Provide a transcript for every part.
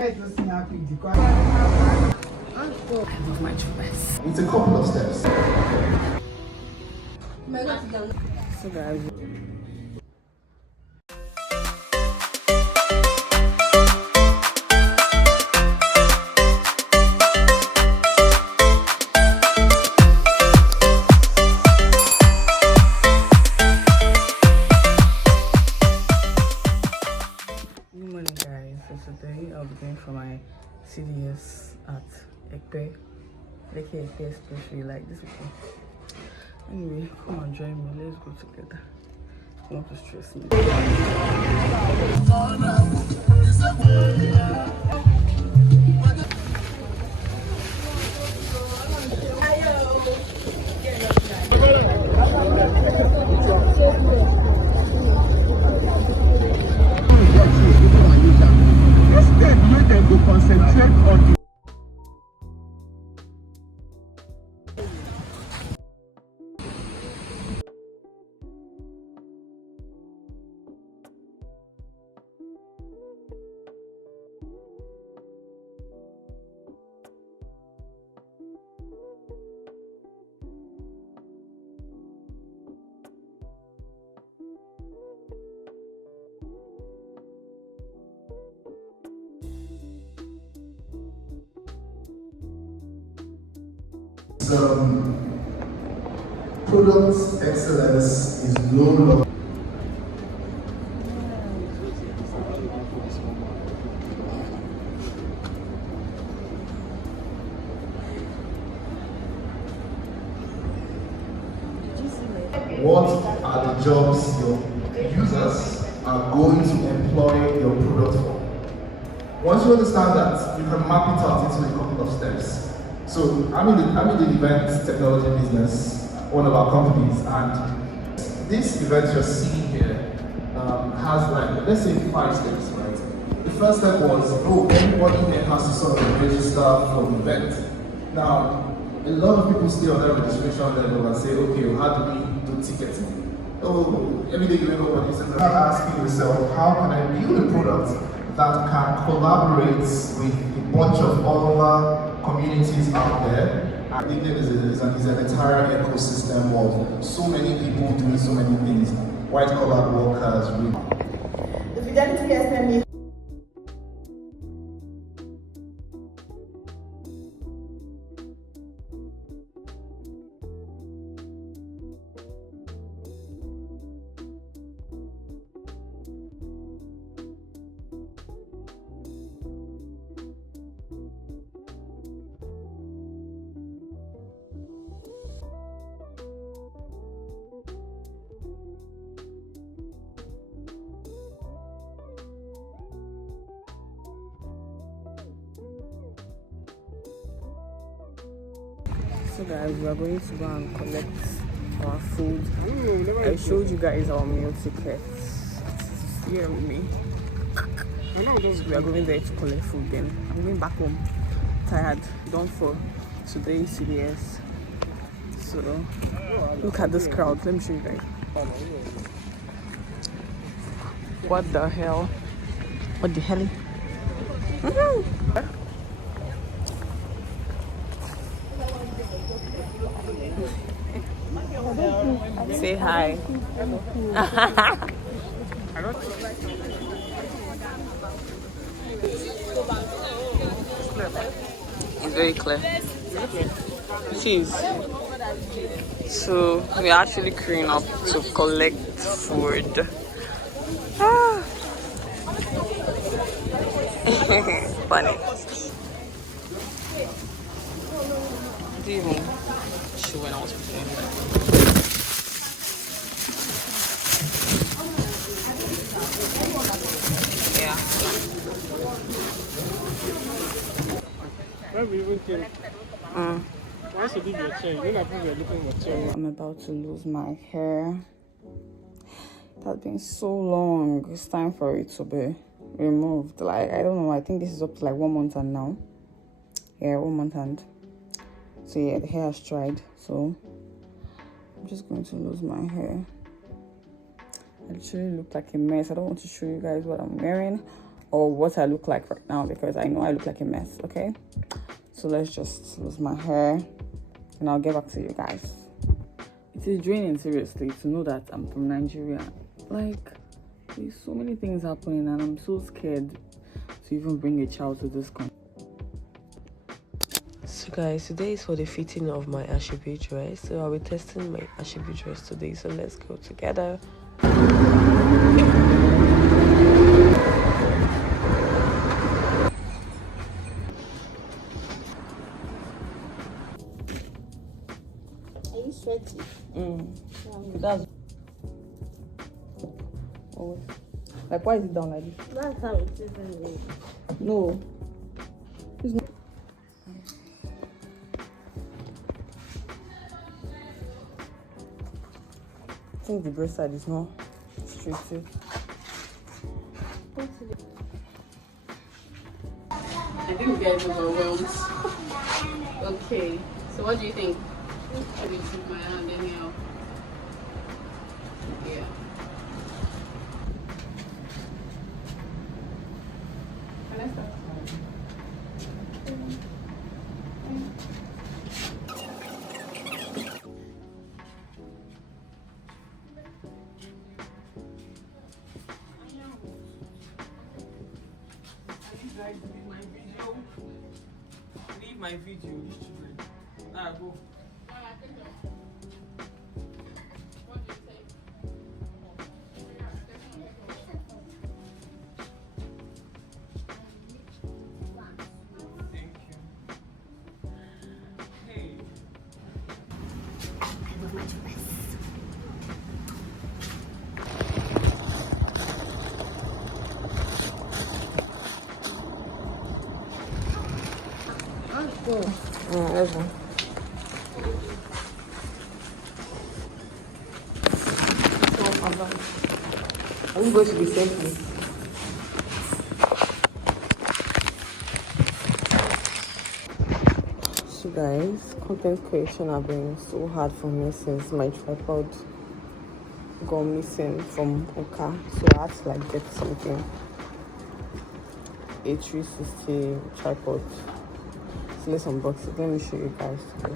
It was happy. My choice. It's a couple of steps. So guys, good morning guys. So today I'll be going for my CDS at Ekpe. Ekpe especially, like this people. Anyway, come and join me. Let's go together. You want to stress me. Concentrate on product excellence is no longer what are the jobs your users are going to employ your product for. Once you understand that, you can map it out into a couple of steps. So I'm in the event technology business, one of our companies, and this event you're seeing here has like, let's say 5 steps, right? The first step was, everybody here has to sort of register for the event. Now, a lot of people stay on that registration level and say, okay, well, how do we do ticketing? Oh, every day you wake up and you start asking yourself, how can I build a product that can collaborate with a bunch of other communities out there? I think there is an entire ecosystem of so many people doing so many things. White collar workers. The Fidelity SME. So guys, we are going to go and collect our food. I showed you guys our meal tickets. Here with me. We are going there to collect food then. I'm going back home. Tired, done for today's CDS. So look at this crowd. Let me show you guys. What the hell? What the hell? Say hi. It's very clear. Cheese. So we're actually queuing up to collect food. Funny. Didn't even show when I was preparing. Yeah. When we even came, once you leave your chair, you know that you're looking for chair. I'm about to lose my hair. It has been so long. It's time for it to be removed. Like, I don't know. I think this is up to like 1 month and now. Yeah, 1 month and. So yeah, the hair has dried. So I'm just going to lose my hair. I literally look like a mess. I don't want to show you guys what I'm wearing, or what I look like right now, because I know I look like a mess. Okay, so let's just lose my hair and I'll get back to you guys. It is draining, seriously, to know that I'm from Nigeria. Like, there's so many things happening and I'm so scared to even bring a child to this country. So guys, today is for the fitting of my Ashebi dress. So I'll be testing my Ashebi dress today. So let's go together. Are you sweaty? That's like, why is it down like this? That's how it is anyway. No. It's not. I think the breast side is not straight. I think you guys overwhelmed. Okay, so what do you think? Should we take my hand anyhow? Yeah. Can I start? Leave my video, these children. Now go. What do you think? Thank you. Hey. Let's go. Are we going to be safely? So guys, content creation has been so hard for me since my tripod got missing from Oka. So I had to like get something. A 360 tripod. So let's unbox it. Let me show you guys today.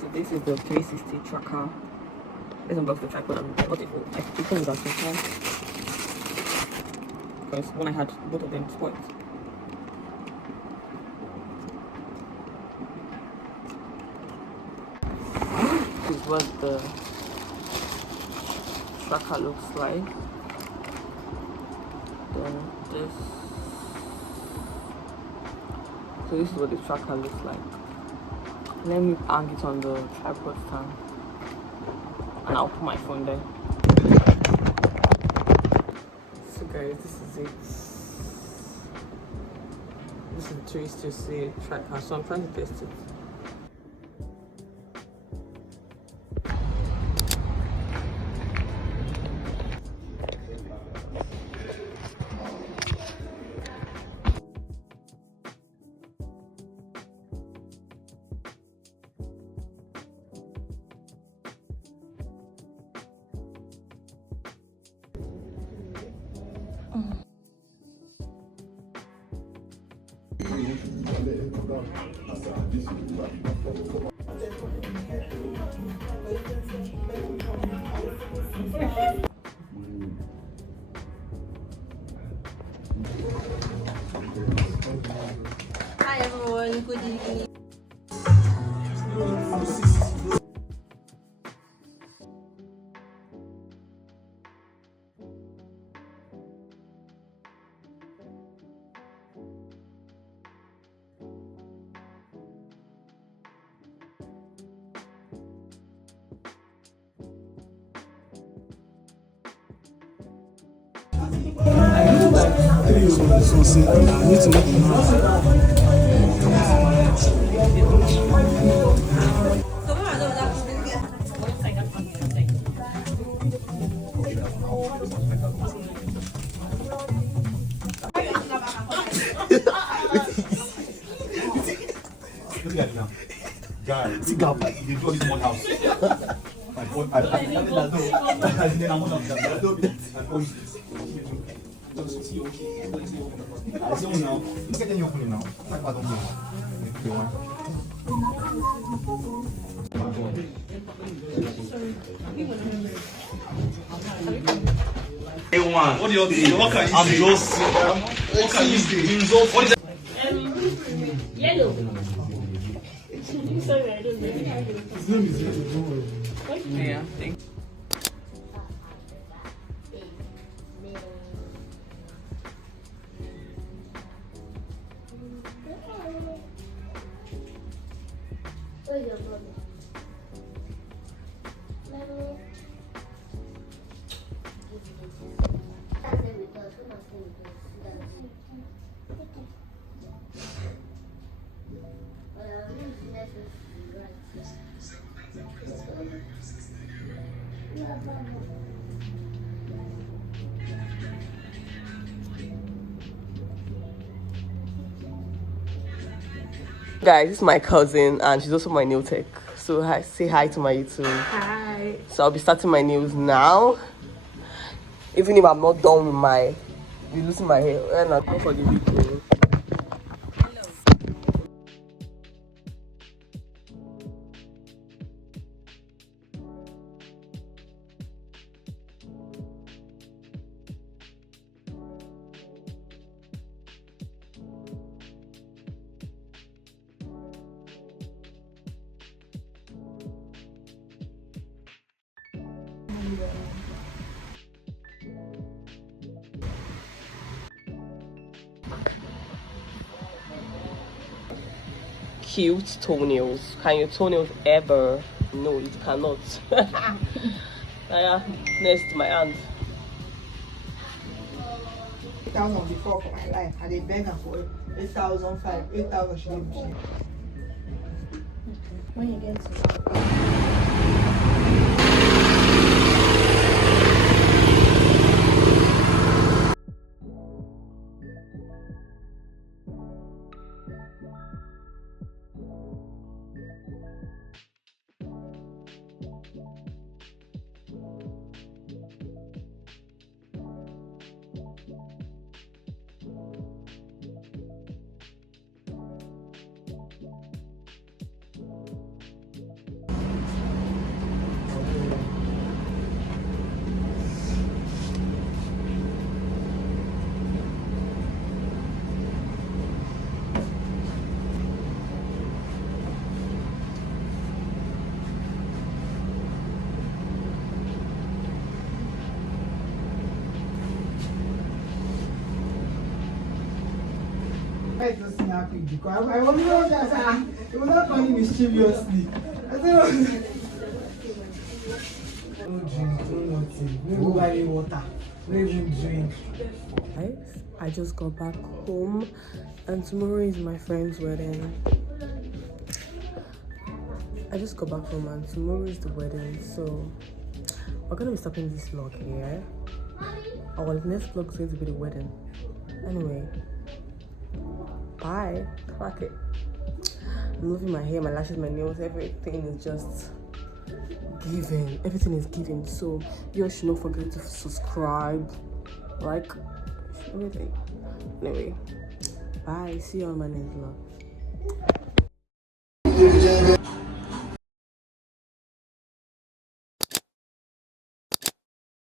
So this is the 360 tracker. Let's unbox the tripod. I bought it for like 2 about because when I had both of them spoiled. This is what the tracker looks like. Then this. So this is what the tracker looks like. Let me hang it on the tripod stand and I'll put my phone there. So guys, this is it. This is the 360 tracker, so I'm trying to test it. Hi everyone, good evening. So see, I need to make a noise. sit down. Like, you do this one house. My boy, I think that's no. And then I'm one of them. I don't be that. Oh, I see one now. Look at your phone now. Like, I don't know. Okay, one. Hey, one. What do you think? What can you say? What can you say? What is that? Yellow. Sorry, I don't know. His name is Yellow, don't worry. Yeah, thank Where's your brother? Guys, this is my cousin and she's also my nail tech. So hi, say hi to my YouTube. Hi. So I'll be starting my nails now. Even if I'm not done with my losing my hair. And I'll go for the video. Cute toenails. Can your toenails ever? No, it cannot. Next, my hand. 8,000 before for my life. I did beg her for 8,005, 8,000 she didn't give. When you get to I just snapping because I wonder what that it was not funny mischievously. I said, no drink, no nothing, no go buy water, no even drink. Guys, I just got back home and tomorrow is my friend's wedding. I just got back home and tomorrow is the wedding, so we're gonna be stopping this vlog here. Our next vlog is going to be the wedding. Anyway, bye. Crack it. I'm moving my hair, my lashes, my nails, everything is just giving. Everything is giving. So you should not forget to subscribe, like, everything. Anyway, bye. See you on my next vlog.